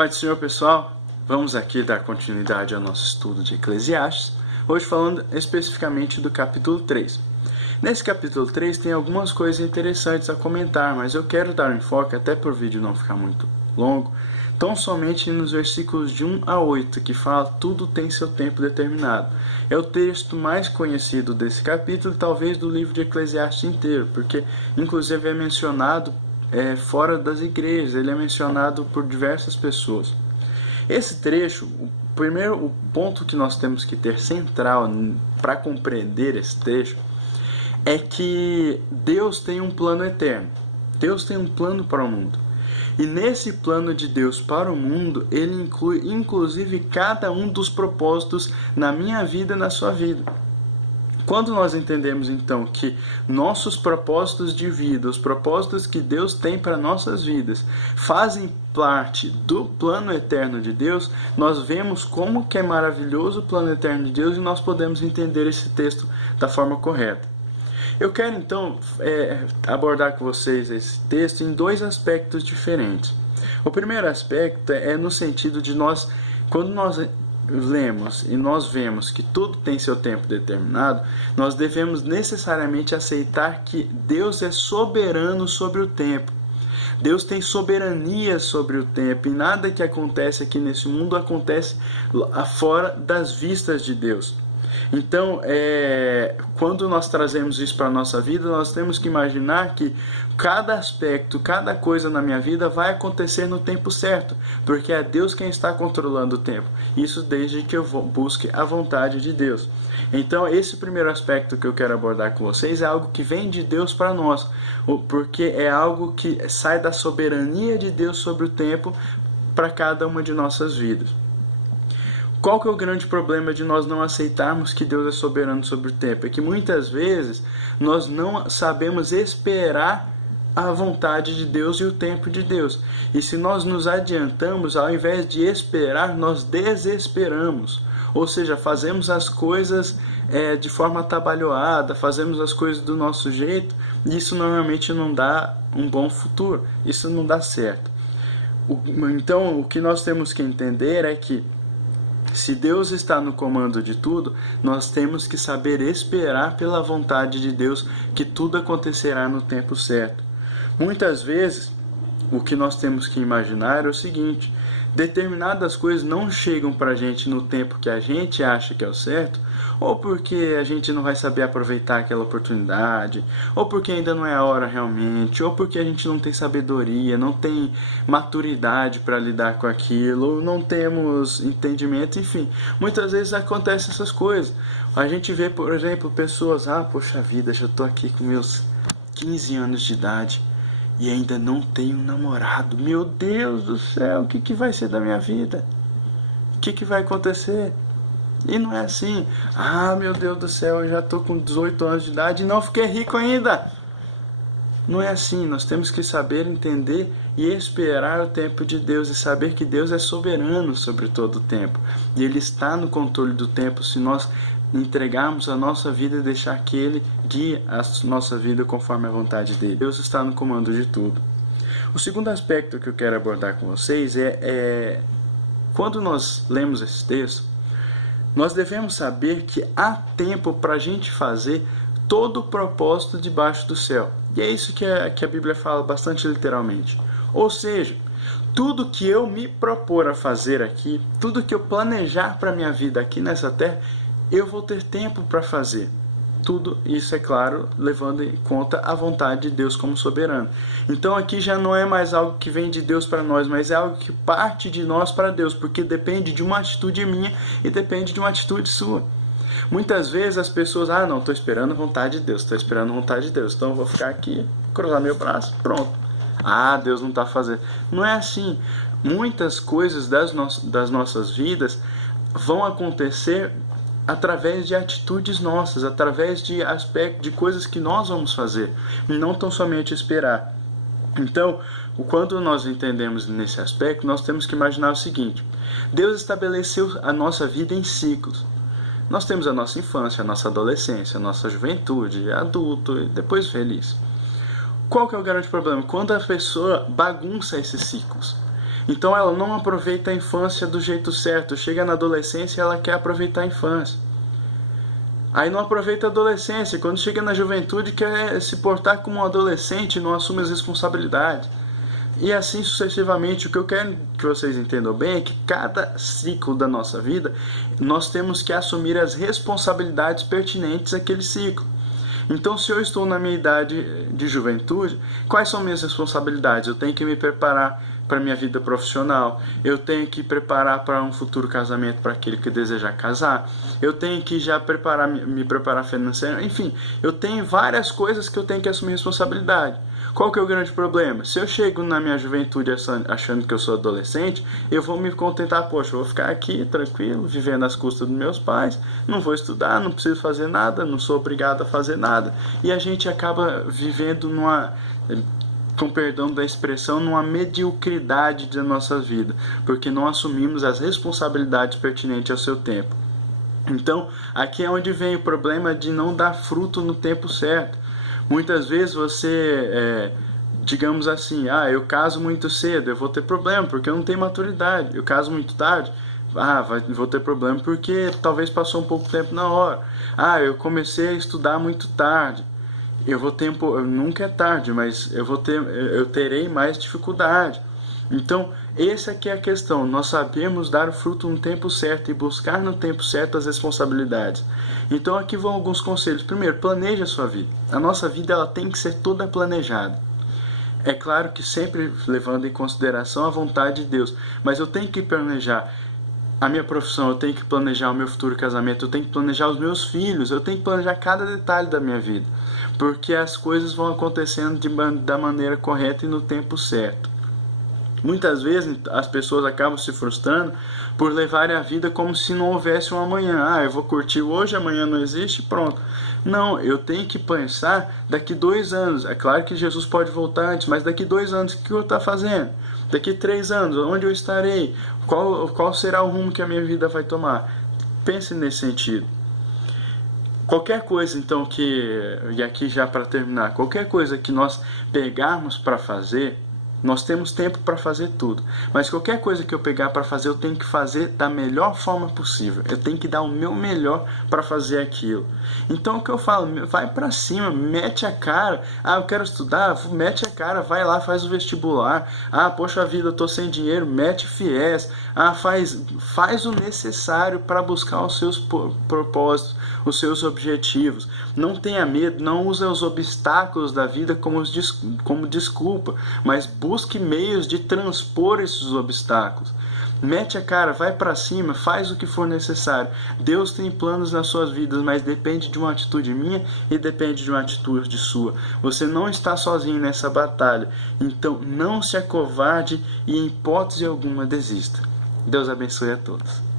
Paz do Senhor, pessoal. Vamos aqui dar continuidade ao nosso estudo de Eclesiastes, hoje falando especificamente do capítulo 3. Nesse capítulo 3 tem algumas coisas interessantes a comentar, mas eu quero dar um enfoque, até por vídeo não ficar muito longo, tão somente nos versículos de 1 a 8, que fala tudo tem seu tempo determinado. É o texto mais conhecido desse capítulo, talvez do livro de Eclesiastes inteiro, porque inclusive é mencionado fora das igrejas, ele é mencionado por diversas pessoas. Esse trecho, o ponto que nós temos que ter central para compreender esse trecho é que Deus tem um plano eterno. Deus tem um plano para o mundo. E nesse plano de Deus para o mundo, ele inclui inclusive cada um dos propósitos na minha vida e na sua vida. Quando nós entendemos então que nossos propósitos de vida, os propósitos que Deus tem para nossas vidas, fazem parte do plano eterno de Deus, nós vemos como que é maravilhoso o plano eterno de Deus e nós podemos entender esse texto da forma correta. Eu quero então abordar com vocês esse texto em dois aspectos diferentes. O primeiro aspecto é no sentido de quando nós lemos e nós vemos que tudo tem seu tempo determinado, nós devemos necessariamente aceitar que Deus é soberano sobre o tempo. Deus tem soberania sobre o tempo e nada que acontece aqui nesse mundo acontece fora das vistas de Deus. Então, quando nós trazemos isso para a nossa vida, nós temos que imaginar que cada aspecto, cada coisa na minha vida vai acontecer no tempo certo, porque é Deus quem está controlando o tempo. Isso desde que eu busque a vontade de Deus. Então, esse primeiro aspecto que eu quero abordar com vocês é algo que vem de Deus para nós, porque é algo que sai da soberania de Deus sobre o tempo para cada uma de nossas vidas. Qual que é o grande problema de nós não aceitarmos que Deus é soberano sobre o tempo? É que muitas vezes nós não sabemos esperar a vontade de Deus e o tempo de Deus. E se nós nos adiantamos, ao invés de esperar, nós desesperamos. Ou seja, fazemos as coisas de forma atabalhoada, fazemos as coisas do nosso jeito, e isso normalmente não dá um bom futuro, isso não dá certo. Então, o que nós temos que entender é que se Deus está no comando de tudo, nós temos que saber esperar pela vontade de Deus que tudo acontecerá no tempo certo. Muitas vezes, o que nós temos que imaginar é o seguinte: determinadas coisas não chegam para a gente no tempo que a gente acha que é o certo, ou porque a gente não vai saber aproveitar aquela oportunidade, ou porque ainda não é a hora realmente, ou porque a gente não tem sabedoria, não tem maturidade para lidar com aquilo, ou não temos entendimento, enfim. Muitas vezes acontecem essas coisas. A gente vê, por exemplo, pessoas, poxa vida, já estou aqui com meus 15 anos de idade, e ainda não tenho namorado. Meu Deus do céu, o que vai ser da minha vida? O que vai acontecer? E não é assim. Meu Deus do céu, eu já estou com 18 anos de idade e não fiquei rico ainda. Não é assim. Nós temos que saber entender e esperar o tempo de Deus e saber que Deus é soberano sobre todo o tempo. E Ele está no controle do tempo se nós entregarmos a nossa vida e deixar que Ele guie a nossa vida conforme a vontade dEle. Deus está no comando de tudo. O segundo aspecto que eu quero abordar com vocês é quando nós lemos esse texto, nós devemos saber que há tempo para a gente fazer todo o propósito debaixo do céu. E é isso que a Bíblia fala bastante literalmente. Ou seja, tudo que eu me propor a fazer aqui, tudo que eu planejar para a minha vida aqui nessa terra, eu vou ter tempo para fazer. Tudo isso, é claro, levando em conta a vontade de Deus como soberano. Então aqui já não é mais algo que vem de Deus para nós, mas é algo que parte de nós para Deus, porque depende de uma atitude minha e depende de uma atitude sua. Muitas vezes as pessoas, não, estou esperando a vontade de Deus, estou esperando a vontade de Deus, então eu vou ficar aqui, cruzar meu braço, pronto. Deus não está fazendo. Não é assim. Muitas coisas das nossas vidas vão acontecer através de atitudes nossas, através de aspectos, de coisas que nós vamos fazer, e não tão somente esperar. Então, quando nós entendemos nesse aspecto, nós temos que imaginar o seguinte: Deus estabeleceu a nossa vida em ciclos. Nós temos a nossa infância, a nossa adolescência, a nossa juventude, adulto e depois velhice. Qual que é o grande problema? Quando a pessoa bagunça esses ciclos. Então ela não aproveita a infância do jeito certo. Chega na adolescência e ela quer aproveitar a infância. Aí não aproveita a adolescência. Quando chega na juventude quer se portar como um adolescente e não assume as responsabilidades. E assim sucessivamente. O que eu quero que vocês entendam bem é que cada ciclo da nossa vida nós temos que assumir as responsabilidades pertinentes àquele ciclo. Então, se eu estou na minha idade de juventude, quais são minhas responsabilidades? Eu tenho que me preparar para a minha vida profissional, eu tenho que preparar para um futuro casamento para aquele que deseja casar, eu tenho que já me preparar financeiramente, enfim, eu tenho várias coisas que eu tenho que assumir responsabilidade. Qual que é o grande problema? Se eu chego na minha juventude achando que eu sou adolescente, eu vou me contentar, poxa, eu vou ficar aqui tranquilo, vivendo às custas dos meus pais, não vou estudar, não preciso fazer nada, não sou obrigado a fazer nada, e a gente acaba vivendo com perdão da expressão, numa mediocridade da nossa vida, porque não assumimos as responsabilidades pertinentes ao seu tempo. Então, aqui é onde vem o problema de não dar fruto no tempo certo. Muitas vezes você, digamos assim, eu caso muito cedo, eu vou ter problema porque eu não tenho maturidade. Eu caso muito tarde, vou ter problema porque talvez passou um pouco tempo na hora. Eu comecei a estudar muito tarde. Nunca é tarde, mas eu terei mais dificuldade. Então, essa aqui é a questão. Nós sabemos dar o fruto no tempo certo e buscar no tempo certo as responsabilidades. Então, aqui vão alguns conselhos. Primeiro, planeje a sua vida. A nossa vida ela tem que ser toda planejada. É claro que sempre levando em consideração a vontade de Deus. Mas eu tenho que planejar a minha profissão, eu tenho que planejar o meu futuro casamento, eu tenho que planejar os meus filhos, eu tenho que planejar cada detalhe da minha vida. Porque as coisas vão acontecendo da maneira correta e no tempo certo. Muitas vezes as pessoas acabam se frustrando por levarem a vida como se não houvesse um amanhã. Eu vou curtir hoje, amanhã não existe, pronto. Não, eu tenho que pensar daqui 2 anos. É claro que Jesus pode voltar antes, mas daqui 2 anos, o que eu vou estar fazendo? Daqui 3 anos, onde eu estarei? Qual será o rumo que a minha vida vai tomar? Pense nesse sentido. Qualquer coisa, então, e aqui já para terminar, qualquer coisa que nós pegarmos para fazer, nós temos tempo para fazer tudo, mas qualquer coisa que eu pegar para fazer, eu tenho que fazer da melhor forma possível. Eu tenho que dar o meu melhor para fazer aquilo. Então o que eu falo, vai para cima, mete a cara. Eu quero estudar, mete a cara, vai lá, faz o vestibular. Poxa vida, eu tô sem dinheiro, mete FIES. Faz o necessário para buscar os seus propósitos, os seus objetivos. Não tenha medo, não use os obstáculos da vida como desculpa, mas busque meios de transpor esses obstáculos. Mete a cara, vai para cima, faz o que for necessário. Deus tem planos nas suas vidas, mas depende de uma atitude minha e depende de uma atitude sua. Você não está sozinho nessa batalha. Então não se acovarde e em hipótese alguma desista. Deus abençoe a todos.